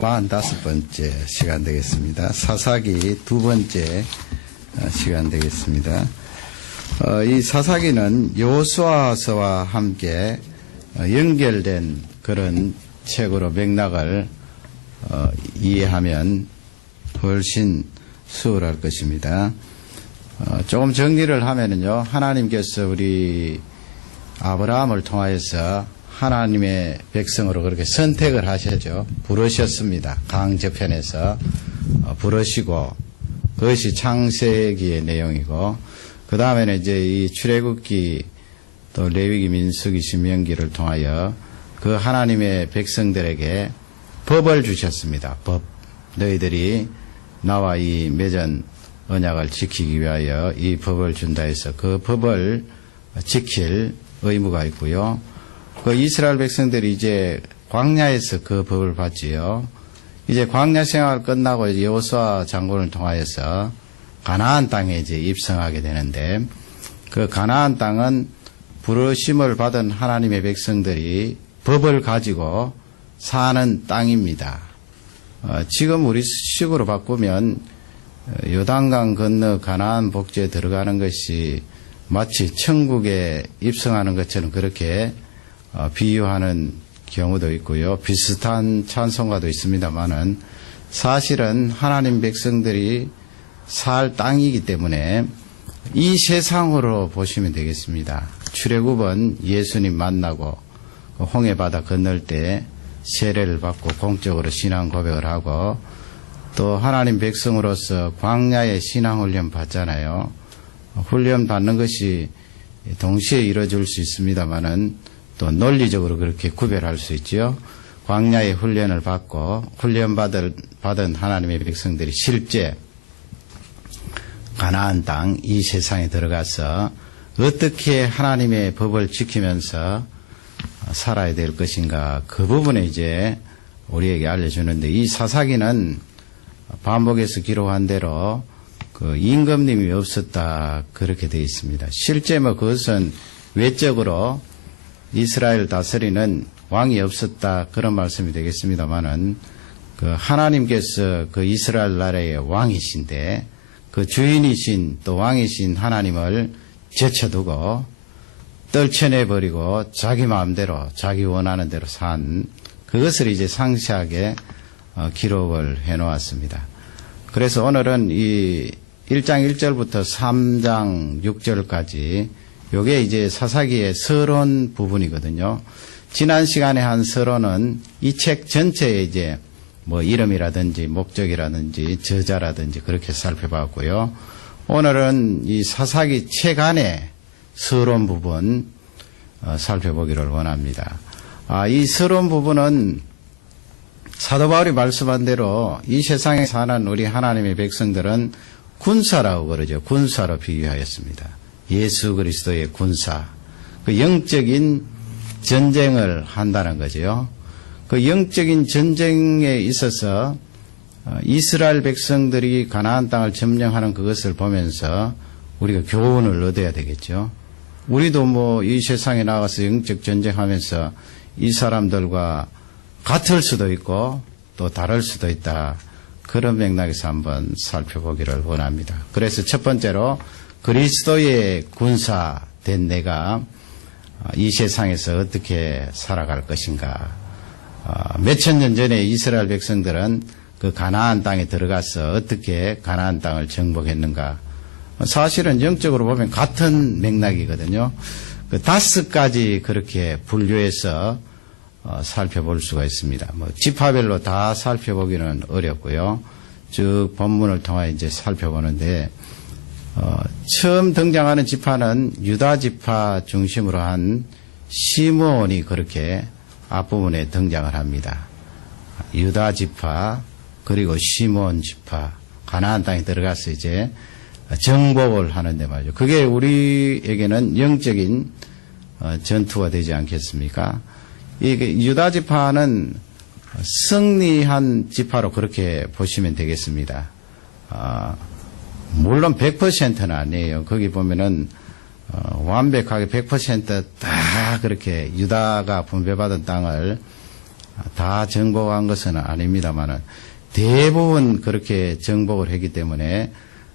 45번째 시간 되겠습니다. 사사기 두 번째 시간 되겠습니다. 이 사사기는 여호수아서와 함께 연결된 그런 책으로 맥락을 이해하면 훨씬 수월할 것입니다. 조금 정리를 하면은요, 하나님께서 우리 아브라함을 통하여서 하나님의 백성으로 그렇게 선택을 하셨죠. 부르셨습니다. 강저편에서 부르시고, 그것이 창세기의 내용이고, 그 다음에는 이제 이 출애굽기 또 레위기, 민수기, 신명기를 통하여 그 하나님의 백성들에게 법을 주셨습니다. 법. 너희들이 나와 이 맺은 언약을 지키기 위하여 이 법을 준다 해서 그 법을 지킬 의무가 있고요. 그 이스라엘 백성들이 이제 광야에서 그 법을 받지요. 이제 광야 생활 끝나고 여호수아 장군을 통하여서 가나안 땅에 이제 입성하게 되는데, 그 가나안 땅은 부르심을 받은 하나님의 백성들이 법을 가지고 사는 땅입니다. 지금 우리 식으로 바꾸면 요단강 건너 가나안 복지에 들어가는 것이 마치 천국에 입성하는 것처럼 그렇게 비유하는 경우도 있고요. 비슷한 찬송가도 있습니다만은 사실은 하나님 백성들이 살 땅이기 때문에 이 세상으로 보시면 되겠습니다. 출애굽은 예수님 만나고 홍해바다 건널 때 세례를 받고 공적으로 신앙 고백을 하고, 또 하나님 백성으로서 광야의 신앙훈련 받잖아요. 훈련 받는 것이 동시에 이루어질 수 있습니다만은 또 논리적으로 그렇게 구별할 수 있지요. 광야의 훈련을 받고 훈련받은 하나님의 백성들이 실제 가나안 땅, 이 세상에 들어가서 어떻게 하나님의 법을 지키면서 살아야 될 것인가, 그 부분에 이제 우리에게 알려주는데, 이 사사기는 반복해서 기록한 대로 그 임금님이 없었다 그렇게 되어 있습니다. 실제 그것은 외적으로 이스라엘 다스리는 왕이 없었다 그런 말씀이 되겠습니다만은, 그 하나님께서 그 이스라엘 나라의 왕이신데 그 주인이신 또 왕이신 하나님을 제쳐두고 떨쳐내버리고 자기 마음대로 자기 원하는 대로 산, 그것을 이제 상세하게 기록을 해놓았습니다. 그래서 오늘은 이 1장 1절부터 3장 6절까지 요게 이제 사사기의 서론 부분이거든요. 지난 시간에 한 서론은 이 책 전체에 이제 이름이라든지 목적이라든지 저자라든지 그렇게 살펴봤고요. 오늘은 이 사사기 책 안에 서론 부분 살펴보기를 원합니다. 이 서론 부분은 사도 바울이 말씀한 대로 이 세상에 사는 우리 하나님의 백성들은 군사라고 그러죠. 군사로 비유하였습니다. 예수 그리스도의 군사, 그 영적인 전쟁을 한다는 거죠. 그 영적인 전쟁에 있어서 이스라엘 백성들이 가나안 땅을 점령하는 그것을 보면서 우리가 교훈을 얻어야 되겠죠. 우리도 이 세상에 나가서 영적 전쟁하면서 이 사람들과 같을 수도 있고 또 다를 수도 있다, 그런 맥락에서 한번 살펴보기를 원합니다. 그래서 첫 번째로 그리스도의 군사 된 내가 이 세상에서 어떻게 살아갈 것인가. 몇천 년 전에 이스라엘 백성들은 그 가나안 땅에 들어가서 어떻게 가나안 땅을 정복했는가. 사실은 영적으로 보면 같은 맥락이거든요. 그 5가지 그렇게 분류해서 살펴볼 수가 있습니다. 지파별로 다 살펴보기는 어렵고요. 쭉 본문을 통해 이제 살펴보는데, 처음 등장하는 지파는 유다 지파 중심으로 한 시므온이 그렇게 앞부분에 등장을 합니다. 유다 지파 그리고 시므온 지파, 가나안 땅에 들어가서 이제 정복을 하는데 말이죠. 그게 우리에게는 영적인 전투가 되지 않겠습니까? 이 유다 지파는 승리한 지파로 그렇게 보시면 되겠습니다. 물론 100%는 아니에요. 거기 보면은 완벽하게 100% 다 그렇게 유다가 분배받은 땅을 다 정복한 것은 아닙니다만은 대부분 그렇게 정복을 했기 때문에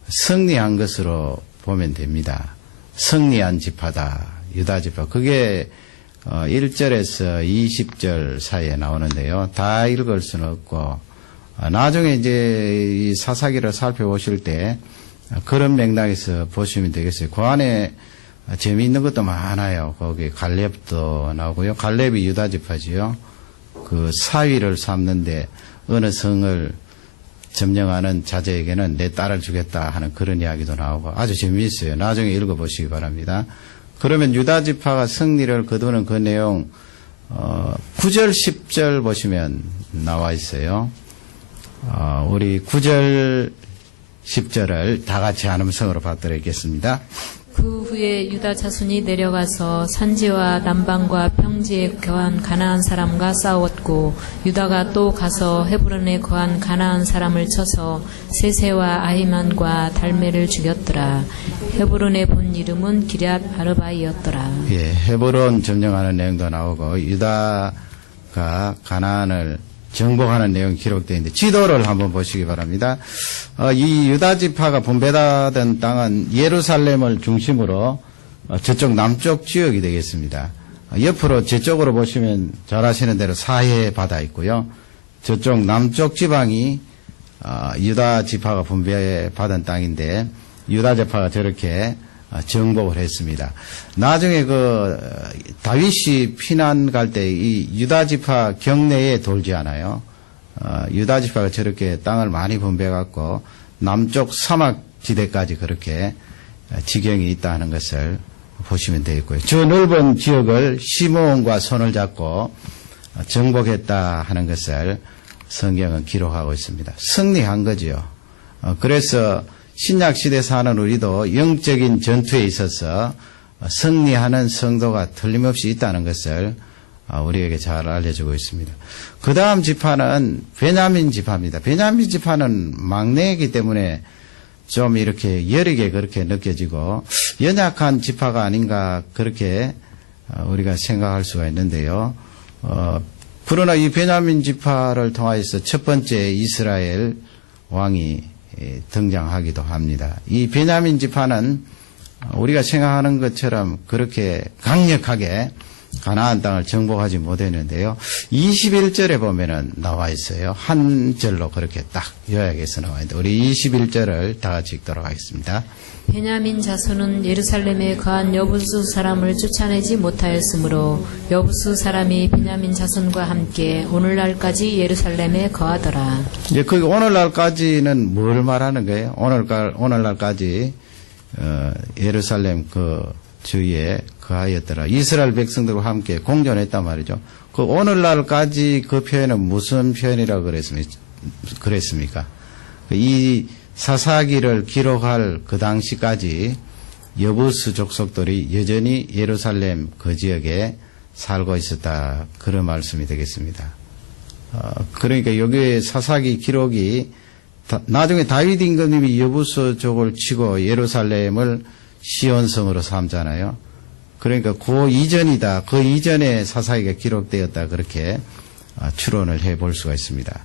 승리한 것으로 보면 됩니다. 승리한 지파다. 유다 지파. 그게 1절에서 20절 사이에 나오는데요. 다 읽을 수는 없고 나중에 이제 이 사사기를 살펴보실 때 그런 맥락에서 보시면 되겠어요. 그 안에 재미있는 것도 많아요. 거기 갈렙도 나오고요. 갈렙이 유다 지파지요. 그 사위를 삼는데 어느 성을 점령하는 자제에게는 내 딸을 주겠다 하는 그런 이야기도 나오고 아주 재미있어요. 나중에 읽어보시기 바랍니다. 그러면 유다 지파가 승리를 거두는 그 내용 9절 10절 보시면 나와 있어요. 우리 9절 10절을 다 같이 한 음성으로 받들어있겠습니다. 그 후에 유다 자손이 내려가서 산지와 남방과 평지에 거한 가나안 사람과 싸웠고 유다가 또 가서 헤브론에 거한 가나안 사람을 쳐서 세세와 아히만과 달메를 죽였더라. 헤브론의 본 이름은 기럇 아르바이였더라. 예, 헤브론 점령하는 내용도 나오고 유다가 가나안을 정복하는 내용이 기록되어 있는데 지도를 한번 보시기 바랍니다. 이 유다 지파가 분배하던 땅은 예루살렘을 중심으로 저쪽 남쪽 지역이 되겠습니다. 옆으로 저쪽으로 보시면 잘 아시는 대로 사해 바다 있고요. 저쪽 남쪽 지방이 유다 지파가 분배받은 땅인데 유다 지파가 저렇게 정복을 했습니다. 나중에 그 다윗이 피난 갈 때 이 유다 지파 경내에 돌지 않아요. 유다 지파가 저렇게 땅을 많이 분배해갖고 남쪽 사막 지대까지 그렇게 지경이 있다 하는 것을 보시면 되겠고요. 저 넓은 지역을 시므온과 손을 잡고 정복했다 하는 것을 성경은 기록하고 있습니다. 승리한 거죠. 그래서 신약 시대 사는 우리도 영적인 전투에 있어서 승리하는 성도가 틀림없이 있다는 것을 우리에게 잘 알려주고 있습니다. 그 다음 지파는 베냐민 지파입니다. 베냐민 지파는 막내이기 때문에 좀 이렇게 여리게 그렇게 느껴지고 연약한 지파가 아닌가 그렇게 우리가 생각할 수가 있는데요. 그러나 이 베냐민 지파를 통하여서 첫 번째 이스라엘 왕이 등장하기도 합니다. 이 베냐민 지파는 우리가 생각하는 것처럼 그렇게 강력하게 가나안 땅을 정복하지 못했는데요. 21절에 보면은 나와 있어요. 한 절로 그렇게 딱 요약해서 나와 있는데 우리 21절을 다 같이 읽도록 하겠습니다. 베냐민 자손은 예루살렘에 거한 여부수 사람을 쫓아내지 못하였으므로 여부수 사람이 베냐민 자손과 함께 오늘날까지 예루살렘에 거하더라. 이제 그 오늘날까지는 뭘 말하는 거예요? 오늘날까지 예루살렘 그 주위에 거하였더라. 이스라엘 백성들과 함께 공존했단 말이죠. 그 오늘날까지 그 표현은 무슨 표현이라고 그랬습니까? 이 사사기를 기록할 그 당시까지 여부수 족속들이 여전히 예루살렘 그 지역에 살고 있었다. 그런 말씀이 되겠습니다. 그러니까 여기에 사사기 기록이 나중에 다윗 임금님이 여부수족을 치고 예루살렘을 시온성으로 삼잖아요. 그러니까 그 이전이다. 그 이전에 사사기가 기록되었다. 그렇게 추론을 해볼 수가 있습니다.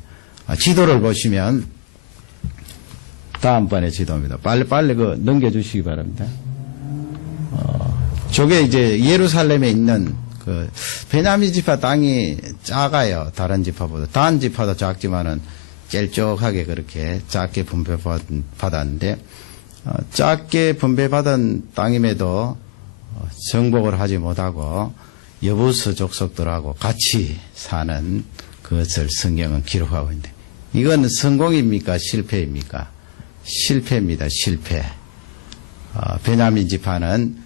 지도를 보시면 다음번에 지도입니다. 빨리 그 넘겨주시기 바랍니다. 저게 이제 예루살렘에 있는 그 베냐민 지파 땅이 작아요. 다른 지파보다. 단 지파도 작지만은 짤쪽하게 그렇게 작게 분배받았는데 작게 분배받은 땅임에도 정복을 하지 못하고 여부수 족속들하고 같이 사는 그것을 성경은 기록하고 있는데 이건 성공입니까? 실패입니까? 실패입니다. 실패. 베냐민 지파는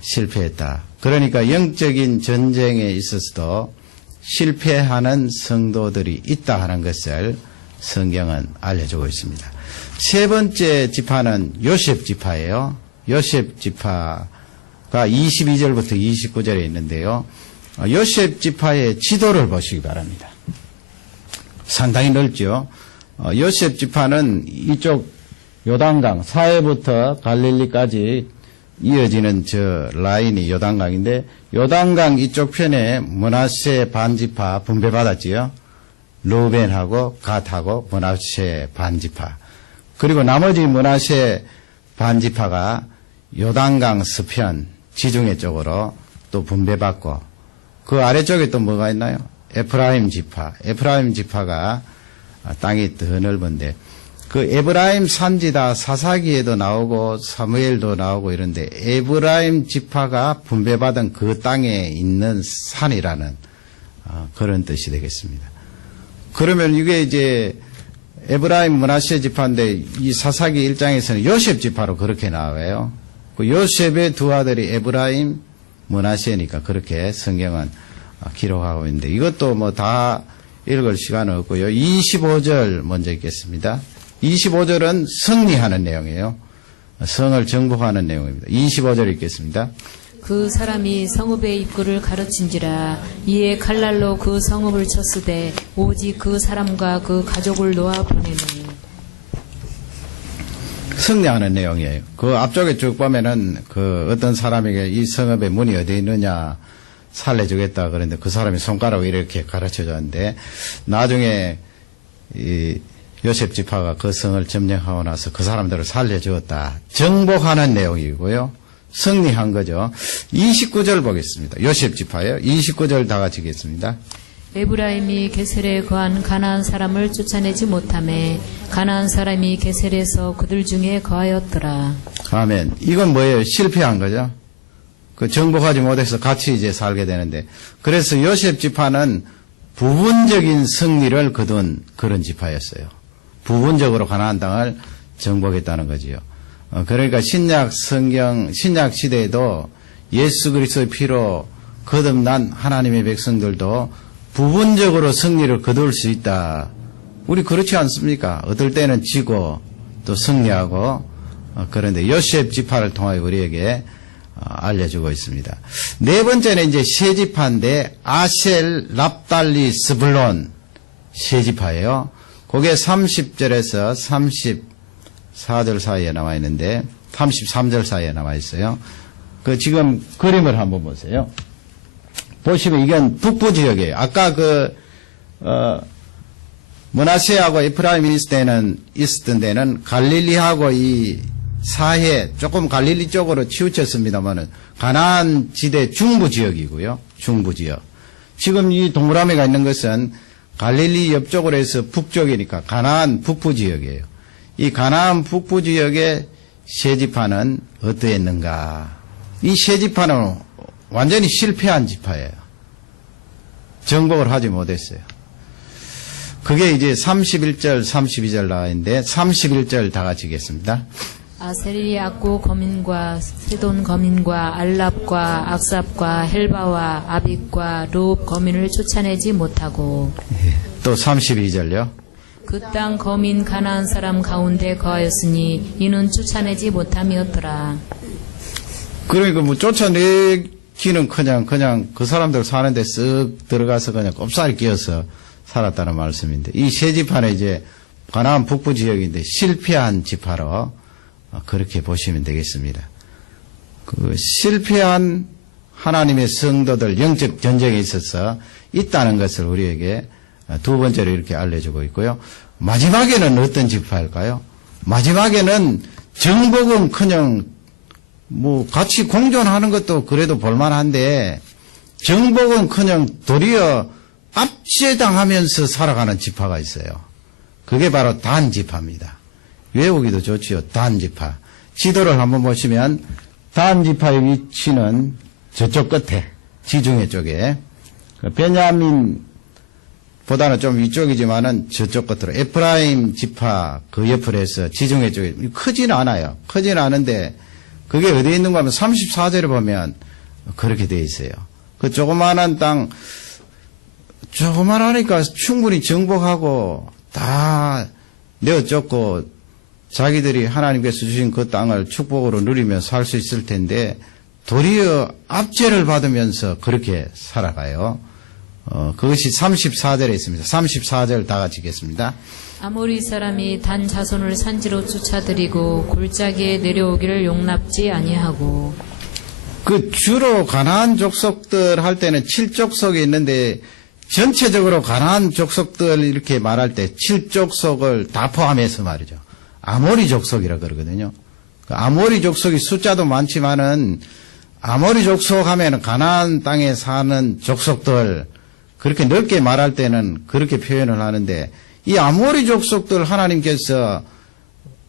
실패했다. 그러니까 영적인 전쟁에 있어서도 실패하는 성도들이 있다 하는 것을 성경은 알려주고 있습니다. 세 번째 지파는 요셉 지파예요. 요셉 지파가 22절부터 29절에 있는데요. 요셉 지파의 지도를 보시기 바랍니다. 상당히 넓죠. 요셉 지파는 이쪽 요단강 사해부터 갈릴리까지 이어지는 저 라인이 요단강인데 요단강 이쪽 편에 므낫세 반지파 분배받았지요. 루벤하고 갓하고 므낫세 반지파. 그리고 나머지 므낫세 반지파가 요단강 서편 지중해 쪽으로 또 분배받고 그 아래쪽에 또 뭐가 있나요? 에프라임 지파. 에프라임 지파가 땅이 더 넓은데 그 에브라임 산지다 사사기에도 나오고 사무엘도 나오고 이런데 에브라임 지파가 분배받은 그 땅에 있는 산이라는 그런 뜻이 되겠습니다. 그러면 이게 이제 에브라임 므낫세 지파인데 이 사사기 1장에서는 요셉 지파로 그렇게 나와요. 그 요셉의 두 아들이 에브라임 므낫세니까 그렇게 성경은 기록하고 있는데 이것도 뭐 다 읽을 시간은 없고요. 25절 먼저 읽겠습니다. 25절은 승리하는 내용이에요. 성을 정복하는 내용입니다. 25절 읽겠습니다. 그 사람이 성읍의 입구를 가르친지라 이에 칼날로 그 성읍을 쳤으되 오직 그 사람과 그 가족을 놓아 보내니. 승리하는 내용이에요. 그 앞쪽에 쭉 보면은 그 어떤 사람에게 이 성읍의 문이 어디 있느냐 살려주겠다 그런데 그 사람이 손가락으로 이렇게 가르쳐 줬는데 나중에 이 요셉 지파가 그 성을 점령하고 나서 그 사람들을 살려주었다. 정복하는 내용이고요. 승리한 거죠. 29절 보겠습니다. 요셉 지파예요. 29절 다 같이 읽겠습니다. 에브라임이 게셀에 거한 가나안 사람을 쫓아내지 못하매 가나안 사람이 게셀에서 그들 중에 거하였더라. 아멘. 이건 뭐예요? 실패한 거죠. 그 정복하지 못해서 같이 이제 살게 되는데 그래서 요셉 지파는 부분적인 승리를 거둔 그런 지파였어요. 부분적으로 가나안 땅을 정복했다는 거지요. 그러니까 신약 성경, 신약 시대에도 예수 그리스도의 피로 거듭난 하나님의 백성들도 부분적으로 승리를 거둘 수 있다. 우리 그렇지 않습니까? 어떨 때는 지고 또 승리하고 그런데 요셉 지파를 통하여 우리에게 알려주고 있습니다. 네 번째는 이제 세 지파인데 아셀, 납달리, 스불론 세 지파예요. 그게 30절에서 34절 사이에 나와 있는데 33절 사이에 나와 있어요. 그 지금 그림을 한번 보세요. 보시면 이건 북부 지역이에요. 아까 므낫세하고 에프라임이 있었던 데는 갈릴리하고 이 사해 조금 갈릴리 쪽으로 치우쳤습니다만은 가나안 지대 중부 지역이고요. 중부 지역. 지금 이 동그라미가 있는 것은 갈릴리 옆쪽으로 해서 북쪽이니까 가나안 북부 지역이에요. 이 가나안 북부 지역의 세 지파는 어떠했는가? 이 세 지파는 완전히 실패한 지파예요. 정복을 하지 못했어요. 그게 이제 31절, 32절 나와 있는데 31절 다 같이 읽겠습니다. 아셀이 악고 거민과 세돈 거민과 알랍과 악삽과 헬바와 아빅과 루읍 거민을 쫓아내지 못하고 또 32절요. 그 땅 거민 가나안 사람 가운데 거하였으니 이는 쫓아내지 못함이었더라. 그러니까 뭐 쫓아내기는 그냥 그 사람들 사는데 쓱 들어가서 그냥 꼽살이 끼어서 살았다는 말씀인데 이 세 지파는 이제 가나안 북부 지역인데 실패한 지파로 그렇게 보시면 되겠습니다. 그 실패한 하나님의 성도들 영적 전쟁에 있어서 있다는 것을 우리에게 두 번째로 이렇게 알려주고 있고요. 마지막에는 어떤 지파일까요? 마지막에는 정복은 그냥 뭐 같이 공존하는 것도 그래도 볼만한데 정복은 그냥 도리어 압제당하면서 살아가는 지파가 있어요. 그게 바로 단 지파입니다. 외우기도 좋지요. 단 지파. 지도를 한번 보시면 단 지파의 위치는 저쪽 끝에 지중해 쪽에 베냐민보다는 좀 위쪽이지만은 저쪽 끝으로 에프라임 지파 그 옆으로 해서 지중해 쪽에 크지는 않아요. 크지는 않은데 그게 어디에 있는가 하면 34절에 보면 그렇게 되어 있어요. 그 조그마한 땅 조그만하니까 충분히 정복하고 다 내어쫓고 자기들이 하나님께서 주신 그 땅을 축복으로 누리며 살 수 있을 텐데 도리어 압제를 받으면서 그렇게 살아가요. 그것이 34절에 있습니다. 34절 다 같이 읽겠습니다. 아모리 사람이 단 자손을 산지로 쫓아들이고 골짜기에 내려오기를 용납지 아니하고 그 주로 가나안 족속들 할 때는 7족속이 있는데 전체적으로 가나안 족속들 이렇게 말할 때 7족속을 다 포함해서 말이죠. 아모리 족속이라 그러거든요. 그 아모리 족속이 숫자도 많지만은 아모리 족속 하면은 가나안 땅에 사는 족속들 그렇게 넓게 말할 때는 그렇게 표현을 하는데 이 아모리 족속들 하나님께서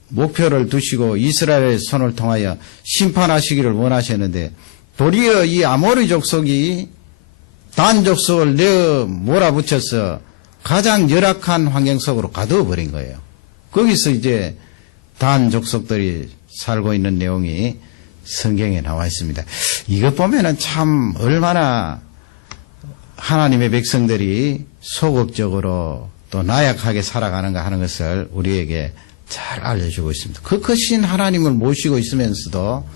목표를 두시고 이스라엘의 손을 통하여 심판하시기를 원하셨는데 도리어 이 아모리 족속이 단 족속을 내어 몰아붙여서 가장 열악한 환경 속으로 가두어 버린 거예요. 거기서 이제 단 족속들이 살고 있는 내용이 성경에 나와 있습니다. 이것 보면은 참 얼마나 하나님의 백성들이 소극적으로 또 나약하게 살아가는가 하는 것을 우리에게 잘 알려주고 있습니다. 그 크신 하나님을 모시고 있으면서도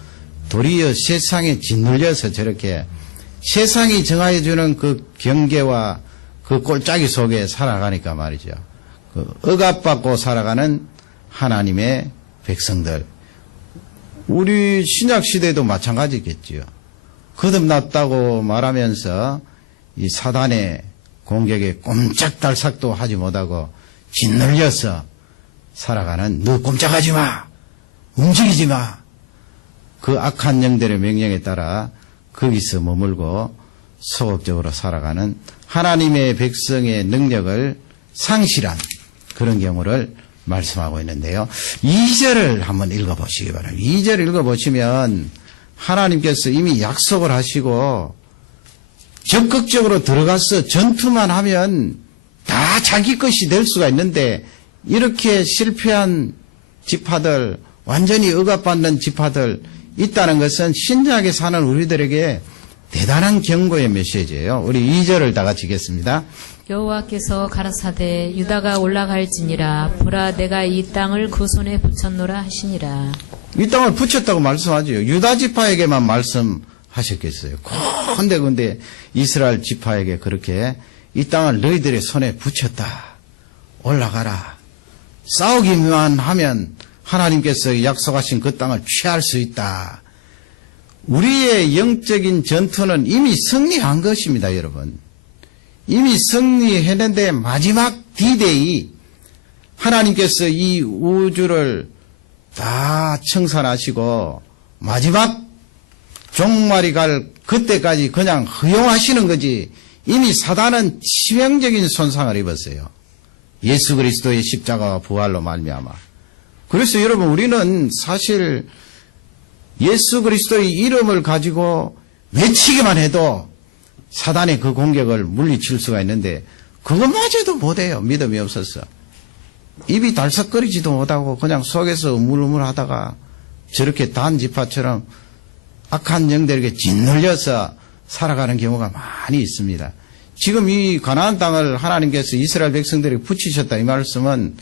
도리어 세상에 짓눌려서 저렇게 세상이 정하여주는 그 경계와 그 꼴짜기 속에 살아가니까 말이죠. 그 억압받고 살아가는 하나님의 백성들. 우리 신약시대도 마찬가지겠지요. 거듭났다고 말하면서 이 사단의 공격에 꼼짝달싹도 하지 못하고 짓눌려서 살아가는 너 꼼짝하지 마. 움직이지 마. 그 악한 영들의 명령에 따라 거기서 머물고 소극적으로 살아가는 하나님의 백성의 능력을 상실한 그런 경우를 말씀하고 있는데요. 2절을 한번 읽어보시기 바랍니다. 2절 읽어보시면 하나님께서 이미 약속을 하시고 적극적으로 들어가서 전투만 하면 다 자기 것이 될 수가 있는데 이렇게 실패한 지파들, 완전히 억압받는 지파들 있다는 것은 신약에 사는 우리들에게 대단한 경고의 메시지예요. 우리 2절을 다 같이 읽겠습니다. 여호와께서 가라사대 유다가 올라갈지니라 보라 내가 이 땅을 그 손에 붙였노라 하시니라. 이 땅을 붙였다고 말씀하죠. 유다 지파에게만 말씀하셨겠어요. 근데 이스라엘 지파에게 그렇게 이 땅을 너희들의 손에 붙였다. 올라가라. 싸우기만 하면 하나님께서 약속하신 그 땅을 취할 수 있다. 우리의 영적인 전투는 이미 승리한 것입니다, 여러분. 이미 승리했는데 마지막 D-Day 하나님께서 이 우주를 다 청산하시고 마지막 종말이 갈 그때까지 그냥 허용하시는 거지. 이미 사단은 치명적인 손상을 입었어요. 예수 그리스도의 십자가와 부활로 말미암아. 그래서 여러분 우리는 사실 예수 그리스도의 이름을 가지고 외치기만 해도 사단의 그 공격을 물리칠 수가 있는데 그것마저도 못해요. 믿음이 없어서. 입이 달싹거리지도 못하고 그냥 속에서 우물우물하다가 저렇게 단지파처럼 악한 영들에게 짓눌려서 살아가는 경우가 많이 있습니다. 지금 이 가나안 땅을 하나님께서 이스라엘 백성들에게 붙이셨다 이 말씀은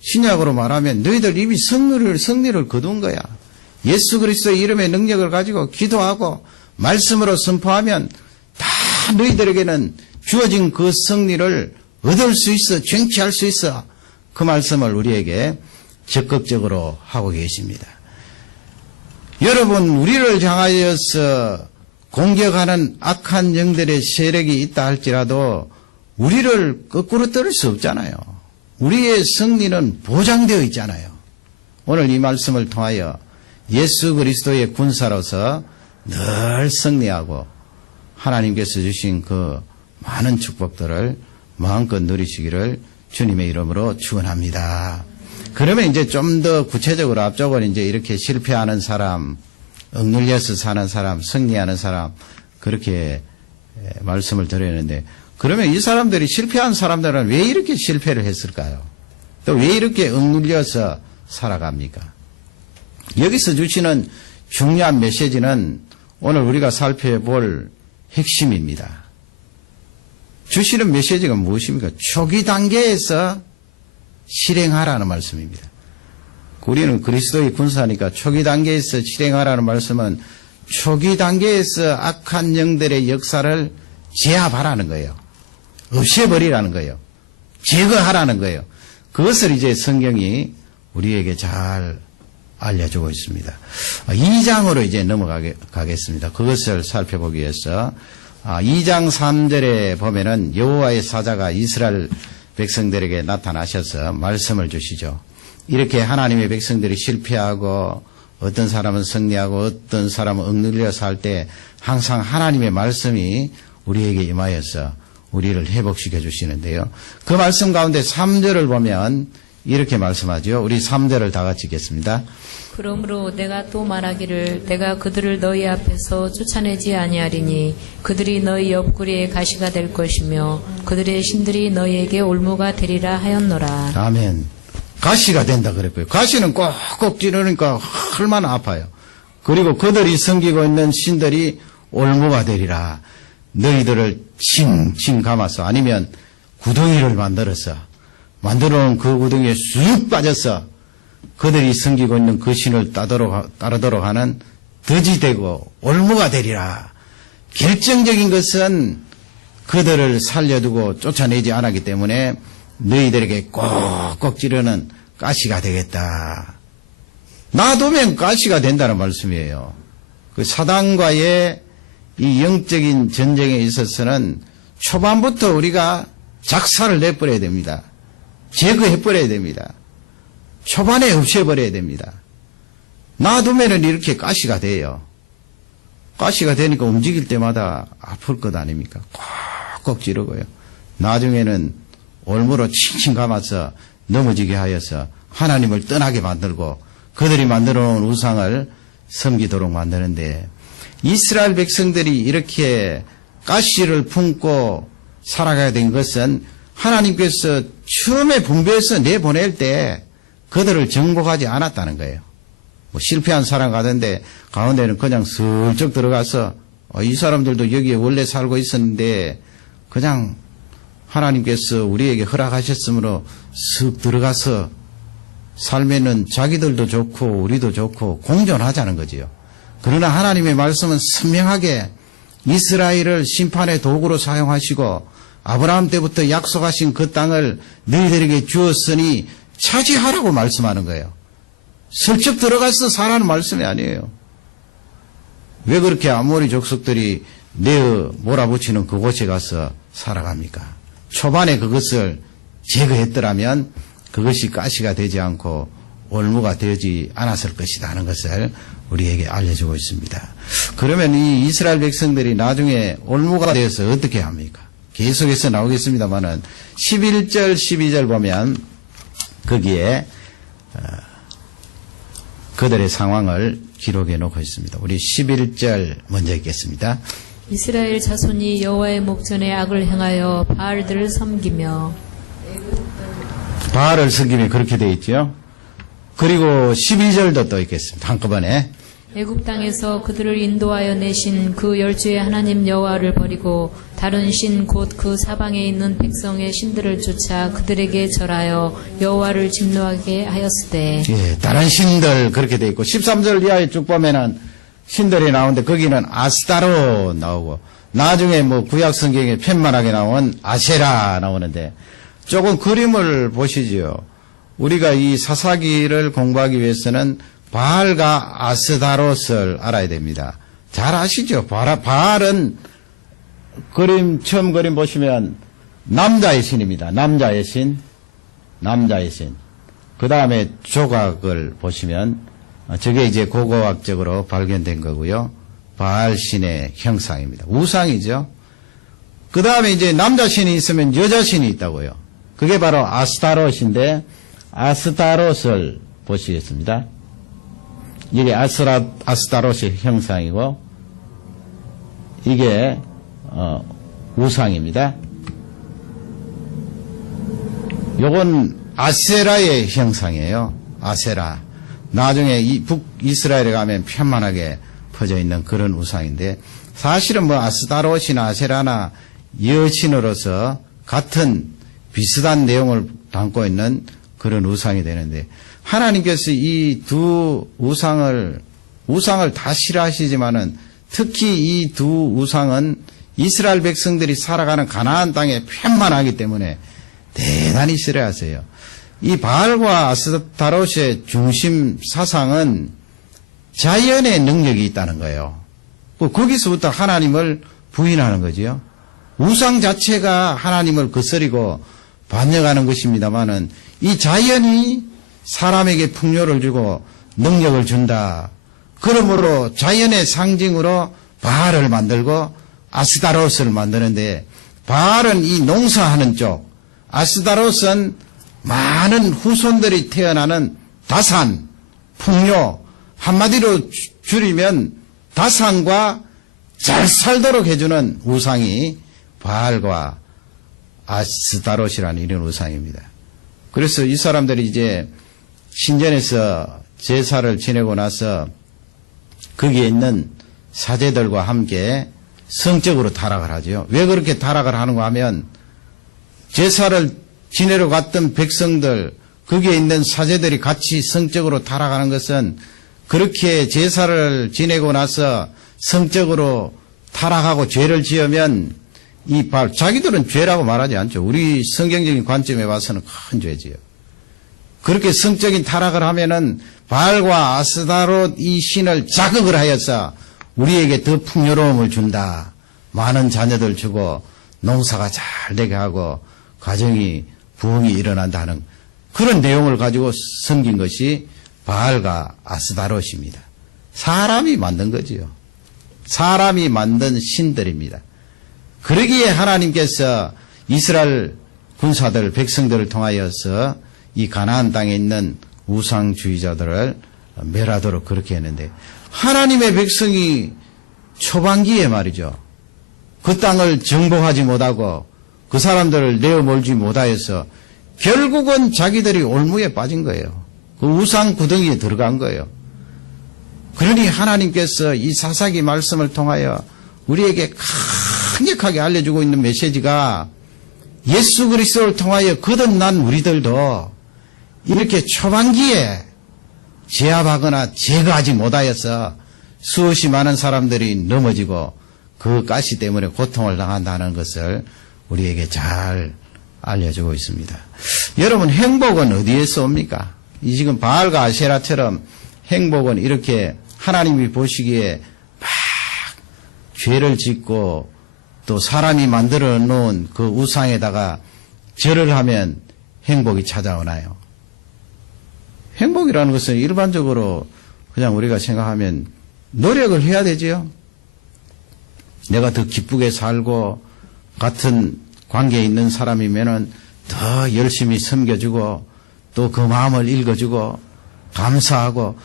신약으로 말하면 너희들 입이 승리를 거둔 거야. 예수 그리스도의 이름의 능력을 가지고 기도하고 말씀으로 선포하면 다 너희들에게는 주어진 그 승리를 얻을 수 있어, 쟁취할 수 있어. 그 말씀을 우리에게 적극적으로 하고 계십니다. 여러분, 우리를 향하여서 공격하는 악한 영들의 세력이 있다 할지라도 우리를 거꾸로 떨을 수 없잖아요. 우리의 승리는 보장되어 있잖아요. 오늘 이 말씀을 통하여 예수 그리스도의 군사로서 늘 승리하고 하나님께서 주신 그 많은 축복들을 마음껏 누리시기를 주님의 이름으로 축원합니다. 그러면 이제 좀 더 구체적으로 앞쪽은 이제 이렇게 실패하는 사람, 억눌려서 사는 사람, 승리하는 사람 그렇게 말씀을 드렸는데 그러면 이 사람들이 실패한 사람들은 왜 이렇게 실패를 했을까요? 또 왜 이렇게 억눌려서 살아갑니까? 여기서 주시는 중요한 메시지는 오늘 우리가 살펴볼 핵심입니다. 주시는 메시지가 무엇입니까? 초기 단계에서 실행하라는 말씀입니다. 우리는 그리스도의 군사니까 초기 단계에서 실행하라는 말씀은 초기 단계에서 악한 영들의 역사를 제압하라는 거예요. 없애버리라는 거예요. 제거하라는 거예요. 그것을 이제 성경이 우리에게 잘 알려주고 있습니다. 2장으로 이제 넘어가겠습니다. 그것을 살펴보기 위해서 2장 3절에 보면은 여호와의 사자가 이스라엘 백성들에게 나타나셔서 말씀을 주시죠. 이렇게 하나님의 백성들이 실패하고 어떤 사람은 승리하고 어떤 사람은 억눌려 살 때 항상 하나님의 말씀이 우리에게 임하여서 우리를 회복시켜 주시는데요. 그 말씀 가운데 3절을 보면 이렇게 말씀하죠. 우리 3절을 다 같이 읽겠습니다. 그러므로 내가 또 말하기를 내가 그들을 너희 앞에서 쫓아내지 아니하리니 그들이 너희 옆구리에 가시가 될 것이며 그들의 신들이 너희에게 올무가 되리라 하였노라. 아멘. 가시가 된다 그랬고요. 가시는 꼭꼭 찌르니까 얼마나 아파요. 그리고 그들이 섬기고 있는 신들이 올무가 되리라. 너희들을 칭칭 감아서 아니면 구덩이를 만들어서 만들어놓은 그 구덩이에 쑥 빠져서 그들이 섬기고 있는 그 신을 따르도록 하는 덫이 되고 올무가 되리라. 결정적인 것은 그들을 살려두고 쫓아내지 않았기 때문에 너희들에게 꼭꼭 찌르는 가시가 되겠다. 놔두면 가시가 된다는 말씀이에요. 그 사단과의 이 영적인 전쟁에 있어서는 초반부터 우리가 작사를 내버려야 됩니다. 제거해버려야 됩니다. 초반에 없애버려야 됩니다. 놔두면은 이렇게 가시가 돼요. 가시가 되니까 움직일 때마다 아플 것 아닙니까? 꽉꽉 찌르고요. 나중에는 올무로 칭칭 감아서 넘어지게 하여서 하나님을 떠나게 만들고 그들이 만들어 놓은 우상을 섬기도록 만드는데 이스라엘 백성들이 이렇게 가시를 품고 살아가야 된 것은 하나님께서 처음에 분배해서 내보낼 때 그들을 정복하지 않았다는 거예요. 뭐 실패한 사람 가던데 가운데는 그냥 슬쩍 들어가서 이 사람들도 여기에 원래 살고 있었는데 그냥 하나님께서 우리에게 허락하셨으므로 쓱 들어가서 살면은 자기들도 좋고 우리도 좋고 공존하자는 거지요. 그러나 하나님의 말씀은 선명하게 이스라엘을 심판의 도구로 사용하시고 아브라함 때부터 약속하신 그 땅을 너희들에게 주었으니 차지하라고 말씀하는 거예요. 슬쩍 들어가서 살라는 말씀이 아니에요. 왜 그렇게 아모리 족속들이 내어 몰아붙이는 그곳에 가서 살아갑니까? 초반에 그것을 제거했더라면 그것이 가시가 되지 않고 올무가 되지 않았을 것이다 하는 것을 우리에게 알려주고 있습니다. 그러면 이 이스라엘 백성들이 나중에 올무가 되어서 어떻게 합니까? 계속해서 나오겠습니다만은 11절 12절 보면 거기에 그들의 상황을 기록해 놓고 있습니다. 우리 11절 먼저 읽겠습니다. 이스라엘 자손이 여호와의 목전에 악을 행하여 바알들을 섬기며 바알을 섬기며 그렇게 되어 있죠. 그리고 12절도 또 있겠습니다. 한꺼번에 애굽 땅에서 그들을 인도하여 내신 그 열주의 하나님 여호와를 버리고 다른 신 곧 그 사방에 있는 백성의 신들을 쫓아 그들에게 절하여 여호와를 진노하게 하였으되 예, 다른 신들 그렇게 되어 있고 13절 이하에 쭉 보면은 신들이 나오는데 거기는 아스타로 나오고 나중에 뭐 구약 성경에 편만하게 나온 아세라 나오는데 조금 그림을 보시지요. 우리가 이 사사기를 공부하기 위해서는 바알과 아스다롯을 알아야 됩니다. 잘 아시죠? 바알은 처음 그림 보시면 남자의 신입니다. 남자의 신. 그 다음에 조각을 보시면 저게 이제 고고학적으로 발견된 거고요. 바알 신의 형상입니다. 우상이죠. 그 다음에 이제 남자 신이 있으면 여자 신이 있다고요. 그게 바로 아스타롯인데 아스타롯을 보시겠습니다. 이게 아스타롯의 형상이고 이게 우상입니다. 요건 아세라의 형상이에요. 아세라. 나중에 북이스라엘에 가면 편만하게 퍼져 있는 그런 우상인데 사실은 뭐 아스타롯이나 아세라나 여신으로서 같은 비슷한 내용을 담고 있는 그런 우상이 되는데 하나님께서 이 두 우상을 다 싫어하시지만은 특히 이 두 우상은 이스라엘 백성들이 살아가는 가나안 땅에 편만하기 때문에 대단히 싫어하세요. 이 바알과 아스타롯의 중심 사상은 자연의 능력이 있다는 거예요. 거기서부터 하나님을 부인하는 거지요. 우상 자체가 하나님을 거스리고 반역하는 것입니다마는 이 자연이 사람에게 풍요를 주고 능력을 준다. 그러므로 자연의 상징으로 바알을 만들고 아스타롯을 만드는데 바알은 이 농사하는 쪽, 아스타롯은 많은 후손들이 태어나는 다산, 풍요, 한마디로 줄이면 다산과 잘 살도록 해주는 우상이 바알과 아스타롯이라는 이런 우상입니다. 그래서 이 사람들이 이제 신전에서 제사를 지내고 나서 거기에 있는 사제들과 함께 성적으로 타락을 하죠. 왜 그렇게 타락을 하는가 하면 제사를 지내러 갔던 백성들, 거기에 있는 사제들이 같이 성적으로 타락하는 것은 그렇게 제사를 지내고 나서 성적으로 타락하고 죄를 지으면 자기들은 죄라고 말하지 않죠. 우리 성경적인 관점에 봐서는 큰 죄지요. 그렇게 성적인 타락을 하면은 바알과 아스타롯 이 신을 자극을 하여서 우리에게 더 풍요로움을 준다. 많은 자녀들 주고 농사가 잘 되게 하고 가정이 부흥이 일어난다는 그런 내용을 가지고 섬긴 것이 바알과 아스타롯입니다. 사람이 만든 거지요. 사람이 만든 신들입니다. 그러기에 하나님께서 이스라엘 군사들, 백성들을 통하여서 이 가나안 땅에 있는 우상주의자들을 멸하도록 그렇게 했는데 하나님의 백성이 초반기에 말이죠. 그 땅을 정복하지 못하고 그 사람들을 내어몰지 못하여서 결국은 자기들이 올무에 빠진 거예요. 그 우상 구덩이에 들어간 거예요. 그러니 하나님께서 이 사사기 말씀을 통하여 우리에게 강력하게 알려주고 있는 메시지가 예수 그리스도를 통하여 거듭난 우리들도 이렇게 초반기에 제압하거나 제거하지 못하여서 수없이 많은 사람들이 넘어지고 그 가시 때문에 고통을 당한다는 것을 우리에게 잘 알려주고 있습니다. 여러분 행복은 어디에서 옵니까? 이 지금 바알과 아세라처럼 행복은 이렇게 하나님이 보시기에 막 죄를 짓고 또 사람이 만들어 놓은 그 우상에다가 절을 하면 행복이 찾아오나요? 행복이라는 것은 일반적으로 그냥 우리가 생각하면 노력을 해야 되지요. 내가 더 기쁘게 살고 같은 관계에 있는 사람이면은 더 열심히 섬겨주고 또 그 마음을 읽어주고 감사하고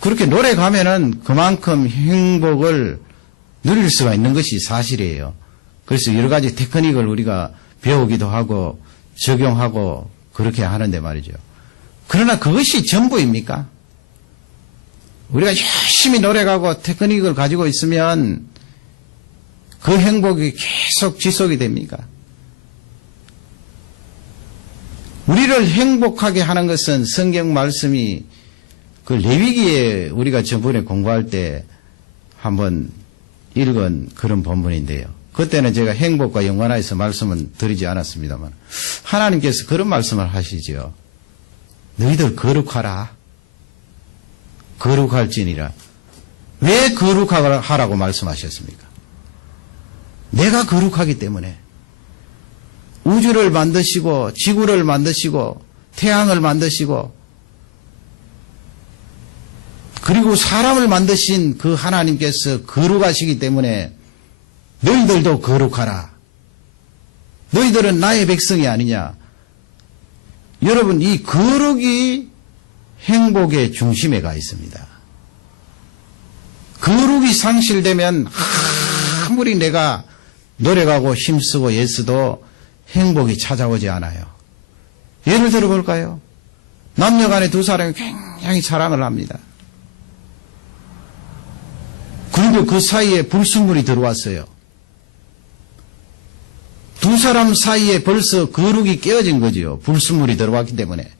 그렇게 노력하면은 그만큼 행복을 누릴 수가 있는 것이 사실이에요. 그래서 여러 가지 테크닉을 우리가 배우기도 하고 적용하고 그렇게 하는데 말이죠. 그러나 그것이 전부입니까? 우리가 열심히 노력하고 테크닉을 가지고 있으면 그 행복이 계속 지속이 됩니까? 우리를 행복하게 하는 것은 성경 말씀이 그 레위기에 우리가 저번에 공부할 때 한번 읽은 그런 본문인데요. 그때는 제가 행복과 연관하여서 말씀은 드리지 않았습니다만 하나님께서 그런 말씀을 하시죠. 너희들 거룩하라. 거룩할지니라. 왜 거룩하라고 말씀하셨습니까? 내가 거룩하기 때문에. 우주를 만드시고 지구를 만드시고 태양을 만드시고 그리고 사람을 만드신 그 하나님께서 거룩하시기 때문에 너희들도 거룩하라. 너희들은 나의 백성이 아니냐. 여러분 이 거룩이 행복의 중심에 가 있습니다. 거룩이 상실되면 아무리 내가 노력하고 힘쓰고 애써도 행복이 찾아오지 않아요. 예를 들어 볼까요? 남녀간에 두 사람이 굉장히 사랑을 합니다. 그런데 그 사이에 불순물이 들어왔어요. 두 사람 사이에 벌써 거룩이 깨어진 거지요. 불순물이 들어왔기 때문에.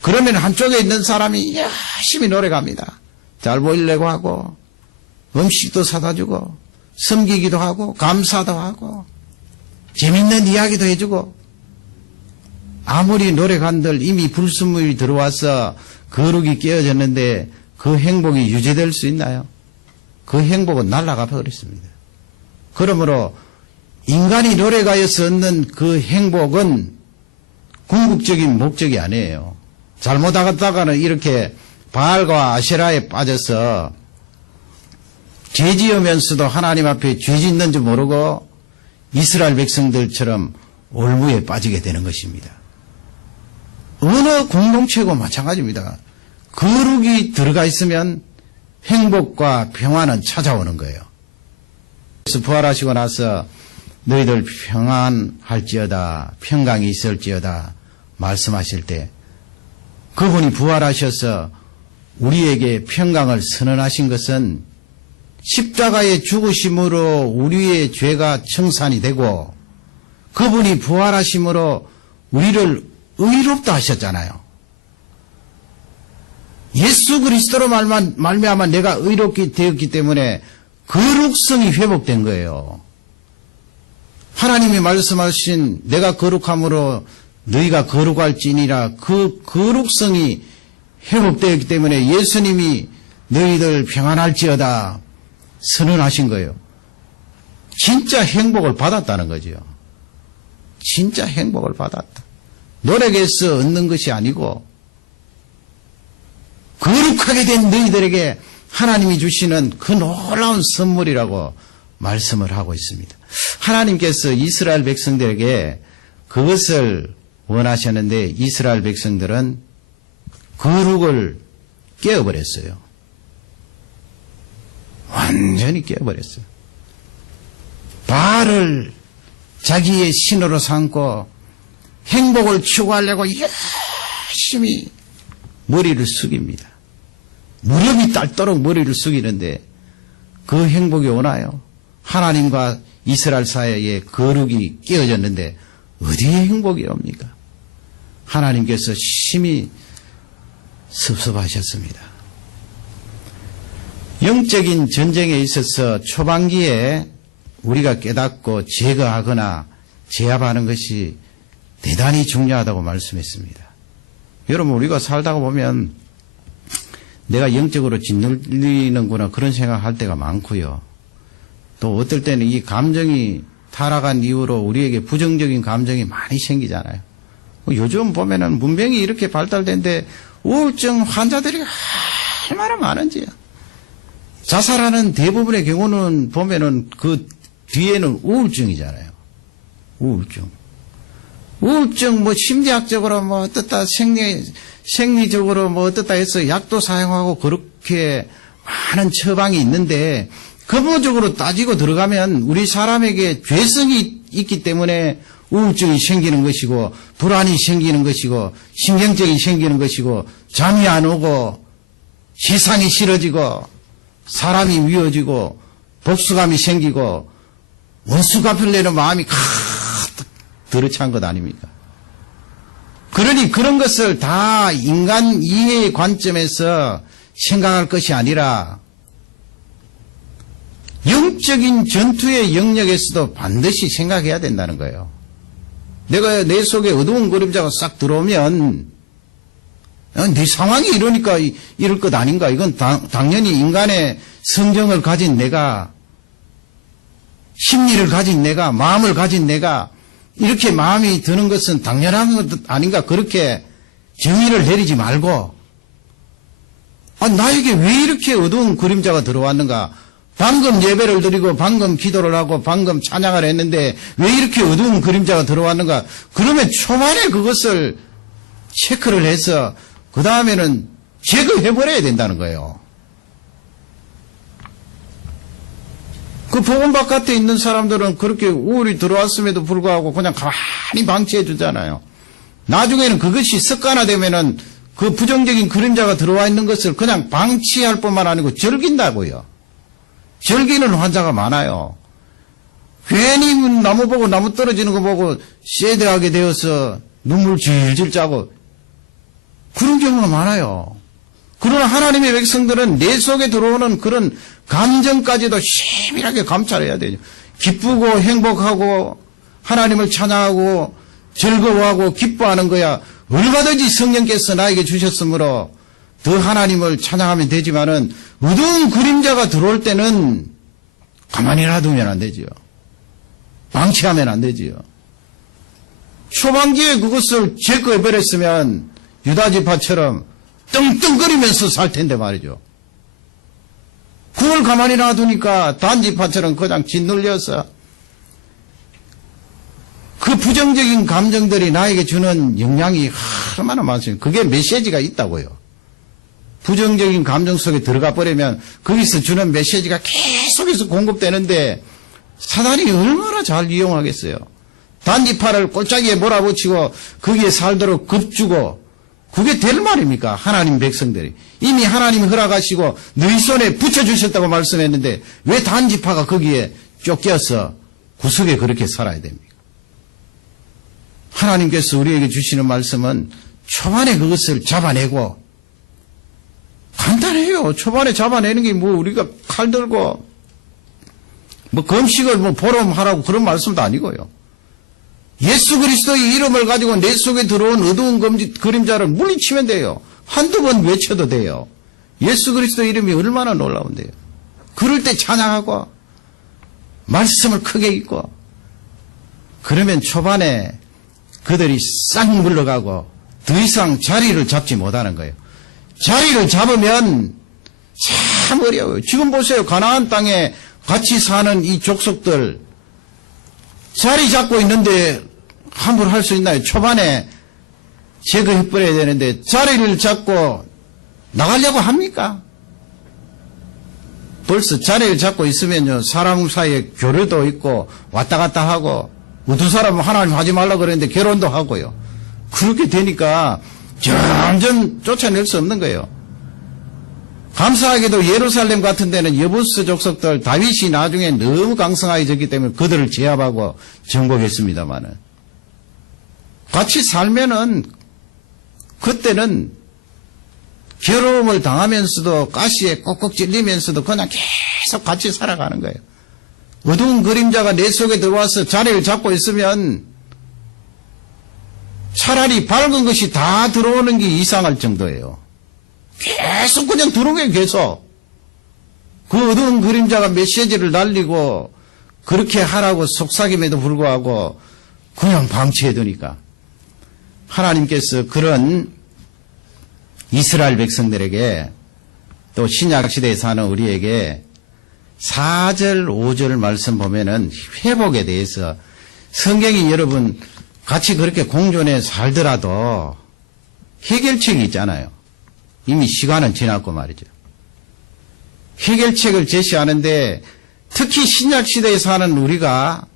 그러면 한쪽에 있는 사람이 열심히 노력합니다. 잘 보이려고 하고 음식도 사다 주고 섬기기도 하고 감사도 하고 재밌는 이야기도 해주고 아무리 노력한들 이미 불순물이 들어와서 거룩이 깨어졌는데 그 행복이 유지될 수 있나요? 그 행복은 날아가 버렸습니다. 그러므로 인간이 노력하여서 얻는 그 행복은 궁극적인 목적이 아니에요. 잘못하다가는 이렇게 바알과 아세라에 빠져서 죄 지으면서도 하나님 앞에 죄 짓는 줄 모르고 이스라엘 백성들처럼 올무에 빠지게 되는 것입니다. 어느 공동체고 마찬가지입니다. 거룩이 들어가 있으면 행복과 평안은 찾아오는 거예요. 그래서 부활하시고 나서 너희들 평안할지어다, 평강이 있을지어다 말씀하실 때 그분이 부활하셔서 우리에게 평강을 선언하신 것은 십자가의 죽으심으로 우리의 죄가 청산이 되고 그분이 부활하심으로 우리를 의롭다 하셨잖아요. 예수 그리스도로 말미암아 내가 의롭게 되었기 때문에 거룩성이 회복된 거예요. 하나님이 말씀하신 내가 거룩함으로 너희가 거룩할지니라 그 거룩성이 회복되었기 때문에 예수님이 너희들 평안할지어다 선언하신 거예요. 진짜 행복을 받았다는 거죠. 진짜 행복을 받았다. 노력해서 얻는 것이 아니고 거룩하게 된 너희들에게 하나님이 주시는 그 놀라운 선물이라고 말씀을 하고 있습니다. 하나님께서 이스라엘 백성들에게 그것을 원하셨는데 이스라엘 백성들은 거룩을 깨어버렸어요. 완전히 깨어버렸어요. 바알을 자기의 신으로 삼고 행복을 추구하려고 열심히 머리를 숙입니다. 무릎이 닳도록 머리를 숙이는데 그 행복이 오나요? 하나님과 이스라엘 사이에 거룩이 깨어졌는데 어디에 행복이 옵니까? 하나님께서 심히 섭섭하셨습니다. 영적인 전쟁에 있어서 초반기에 우리가 깨닫고 제거하거나 제압하는 것이 대단히 중요하다고 말씀했습니다. 여러분 우리가 살다가 보면 내가 영적으로 짓눌리는구나 그런 생각할 때가 많고요. 또 어떨 때는 이 감정이 타락한 이후로 우리에게 부정적인 감정이 많이 생기잖아요. 요즘 보면은 문명이 이렇게 발달된데 우울증 환자들이 얼마나 많은지요. 자살하는 대부분의 경우는 보면은 그 뒤에는 우울증이잖아요. 우울증 뭐 심리학적으로 뭐 어떻다 생리적으로 뭐 어떻다 해서 약도 사용하고 그렇게 많은 처방이 있는데 근본적으로 따지고 들어가면 우리 사람에게 죄성이 있기 때문에 우울증이 생기는 것이고 불안이 생기는 것이고 신경증이 생기는 것이고 잠이 안 오고 세상이 싫어지고 사람이 미워지고 복수감이 생기고 원수 갚으려는 마음이 가득 들어찬 것 아닙니까? 그러니 그런 것을 다 인간 이해의 관점에서 생각할 것이 아니라 영적인 전투의 영역에서도 반드시 생각해야 된다는 거예요. 내가 내 속에 어두운 그림자가 싹 들어오면 네 상황이 이러니까 이럴 것 아닌가. 이건 당연히 인간의 성정을 가진 내가 심리를 가진 내가 마음을 가진 내가 이렇게 마음이 드는 것은 당연한 것 아닌가. 그렇게 정의를 내리지 말고 나에게 왜 이렇게 어두운 그림자가 들어왔는가. 방금 예배를 드리고 방금 기도를 하고 방금 찬양을 했는데 왜 이렇게 어두운 그림자가 들어왔는가. 그러면 초반에 그것을 체크를 해서 그 다음에는 제거해버려야 된다는 거예요. 그 복음 바깥에 있는 사람들은 그렇게 우울이 들어왔음에도 불구하고 그냥 가만히 방치해 주잖아요. 나중에는 그것이 습관화되면은 그 부정적인 그림자가 들어와 있는 것을 그냥 방치할 뿐만 아니고 즐긴다고요. 즐기는 환자가 많아요. 괜히 나무 보고 나무 떨어지는 거 보고 세대하게 되어서 눈물 질질 짜고 그런 경우가 많아요. 그러나 하나님의 백성들은 내 속에 들어오는 그런 감정까지도 세밀하게 감찰해야 돼요. 기쁘고 행복하고 하나님을 찬양하고 즐거워하고 기뻐하는 거야. 얼마든지 성령께서 나에게 주셨으므로 더 하나님을 찬양하면 되지만은 어두운 그림자가 들어올 때는 가만히 놔두면 안 되지요. 방치하면 안 되지요. 초반기에 그것을 제거해버렸으면 유다지파처럼 떵떵거리면서 살 텐데 말이죠. 그걸 가만히 놔두니까 단지파처럼 그냥 짓눌려서 그 부정적인 감정들이 나에게 주는 영향이 얼마나 많습니까? 그게 메시지가 있다고요. 부정적인 감정 속에 들어가 버리면 거기서 주는 메시지가 계속해서 공급되는데 사단이 얼마나 잘 이용하겠어요. 단지파를 꼴짜기에 몰아붙이고 거기에 살도록 겁주고 그게 될 말입니까? 하나님 백성들이. 이미 하나님이 허락하시고 너희 손에 붙여주셨다고 말씀했는데 왜 단지파가 거기에 쫓겨서 구석에 그렇게 살아야 됩니까? 하나님께서 우리에게 주시는 말씀은 초반에 그것을 잡아내고 간단해요. 초반에 잡아내는 게 뭐 우리가 칼 들고 뭐 금식을 뭐 보름 하라고 그런 말씀도 아니고요. 예수 그리스도의 이름을 가지고 내 속에 들어온 어두운 그림자를 물리치면 돼요. 한두 번 외쳐도 돼요. 예수 그리스도 이름이 얼마나 놀라운데요. 그럴 때 찬양하고 말씀을 크게 읽고 그러면 초반에 그들이 싹 물러가고 더 이상 자리를 잡지 못하는 거예요. 자리를 잡으면 참 어려워요. 지금 보세요. 가나안 땅에 같이 사는 이 족속들 자리 잡고 있는데 함부로 할 수 있나요? 초반에 제거해버려야 되는데 자리를 잡고 나가려고 합니까? 벌써 자리를 잡고 있으면요 사람 사이에 교류도 있고 왔다 갔다 하고 어떤 사람은 하나님 하지 말라 그랬는데 결혼도 하고요. 그렇게 되니까 점점 쫓아낼 수 없는 거예요. 감사하게도 예루살렘 같은 데는 여부스 족속들 다윗이 나중에 너무 강성하게 때문에 그들을 제압하고 정복했습니다마는 같이 살면은 그때는 괴로움을 당하면서도 가시에 꼭꼭 찔리면서도 그냥 계속 같이 살아가는 거예요. 어두운 그림자가 내 속에 들어와서 자리를 잡고 있으면 차라리 밝은 것이 다 들어오는 게 이상할 정도예요. 계속 그냥 들어오게 계속. 그 어두운 그림자가 메시지를 날리고 그렇게 하라고 속삭임에도 불구하고 그냥 방치해두니까 하나님께서 그런 이스라엘 백성들에게 또 신약시대에 사는 우리에게 4절 5절 말씀 보면은 회복에 대해서 성경이 여러분 같이 그렇게 공존해 살더라도 해결책이 있잖아요. 이미 시간은 지났고 말이죠. 해결책을 제시하는데 특히 신약시대에 사는 우리가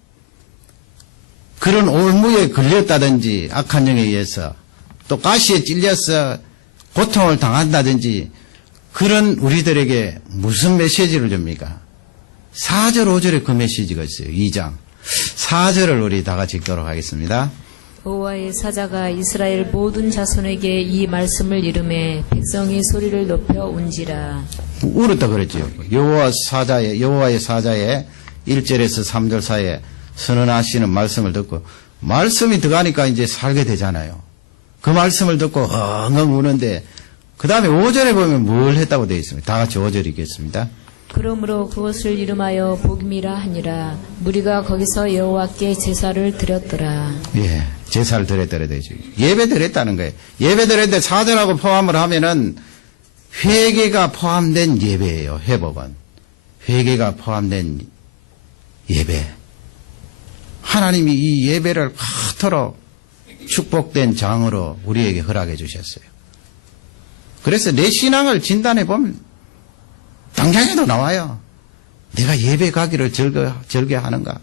그런 올무에 걸렸다든지 악한 영에 의해서 또 가시에 찔려서 고통을 당한다든지 그런 우리들에게 무슨 메시지를 줍니까? 4절 5절에 그 메시지가 있어요. 2장 4절을 우리 다 같이 읽도록 하겠습니다. 여호와의 사자가 이스라엘 모든 자손에게 이 말씀을 이르매 백성이 소리를 높여 운지라. 울었다 그랬죠. 여호와의 사자의 1절에서 3절 사이에 선언하시는 말씀을 듣고 말씀이 들어가니까 이제 살게 되잖아요. 그 말씀을 듣고 엉엉 우는데 그 다음에 5절에 보면 뭘 했다고 되어 있습니다. 다 같이 5절 읽겠습니다. 그러므로 그것을 이름하여 복임이라 하니라. 무리가 거기서 여호와께 제사를 드렸더라. 예, 제사를 드렸더라 되죠. 예배 드렸다는 거예요. 예배 드렸는데 4절하고 포함을 하면은 회개가 포함된 예배예요. 회복은 회개가 포함된 예배. 하나님이 이 예배를 그토록 축복된 장으로 우리에게 허락해 주셨어요. 그래서 내 신앙을 진단해 보면 당장에도 나와요. 내가 예배 가기를 즐겨하는가?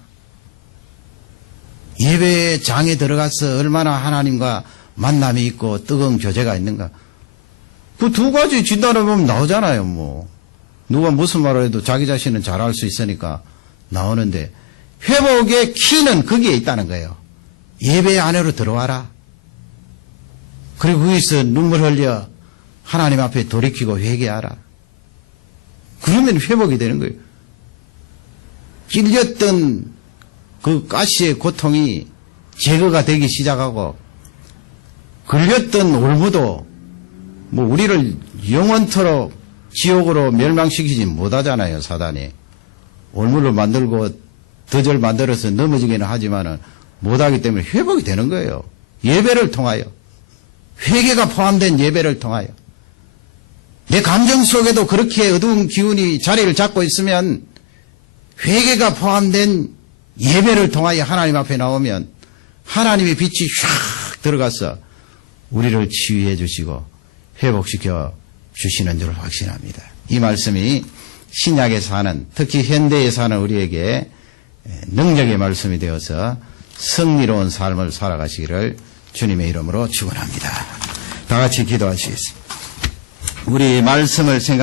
예배장에 들어가서 얼마나 하나님과 만남이 있고 뜨거운 교제가 있는가? 그 두 가지 진단해 보면 나오잖아요. 뭐 누가 무슨 말을 해도 자기 자신은 잘 알 수 있으니까 나오는데 회복의 키는 거기에 있다는 거예요. 예배 안으로 들어와라. 그리고 거기서 눈물 흘려 하나님 앞에 돌이키고 회개하라. 그러면 회복이 되는 거예요. 찔렸던 그 가시의 고통이 제거가 되기 시작하고 걸렸던 올무도 뭐 우리를 영원토록 지옥으로 멸망시키지 못하잖아요. 사단이. 올무를 만들고 덫을 만들어서 넘어지기는 하지만은 못하기 때문에 회복이 되는 거예요. 예배를 통하여. 회개가 포함된 예배를 통하여. 내 감정 속에도 그렇게 어두운 기운이 자리를 잡고 있으면 회개가 포함된 예배를 통하여 하나님 앞에 나오면 하나님의 빛이 샥 들어가서 우리를 치유해 주시고 회복시켜 주시는 줄 확신합니다. 이 말씀이 신약에 사는, 특히 현대에 사는 우리에게 능력의 말씀이 되어서 승리로운 삶을 살아가시기를 주님의 이름으로 축원합니다. 다 같이 기도하시겠습니다. 우리 말씀을 생각